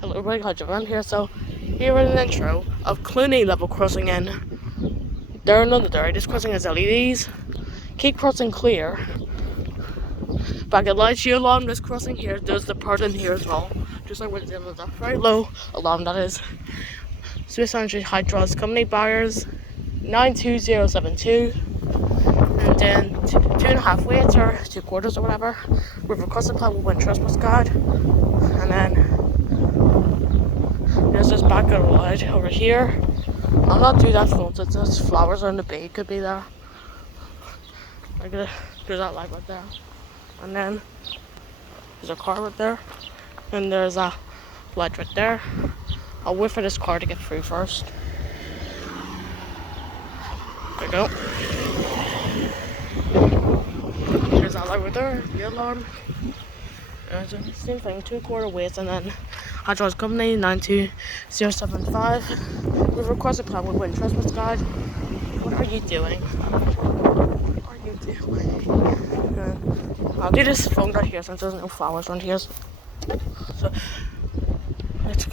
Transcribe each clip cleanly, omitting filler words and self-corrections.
Hello everybody, Hydrovan here. So here is an intro of Clooney level crossing in. There another there. This crossing has LEDs. Keep crossing clear. But I can light you along this crossing here. There's the part in here as well. Just like with the other very low alarm that is. Swiss Energy Hydros Company buyers 92072. And then 2.5 weights or 2/4 or whatever. With a crossing plan with wind trespass guide. And then there's this back of the light over here. I'll not do that phone since there's flowers on the bay could be there. There's that light right there. And then there's a car right there. And there's a light right there. I'll wait for this car to get through first. There we go. There's that light right there, the alarm. There's the same thing, 2/4 weights, and then Hydros Company 92075. We've requested plan with wind trespass guide. What are you doing? What are you doing? I'll do this phone right here since there's no flowers around here. So it's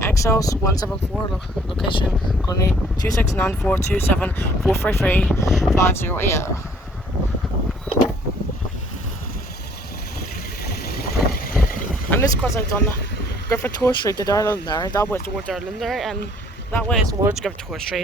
XL 174 location Clooney 2694274335080. And this crossing's on Griffith Street to Darlin there. That way towards Darlin there, and that way is towards Griffith Street.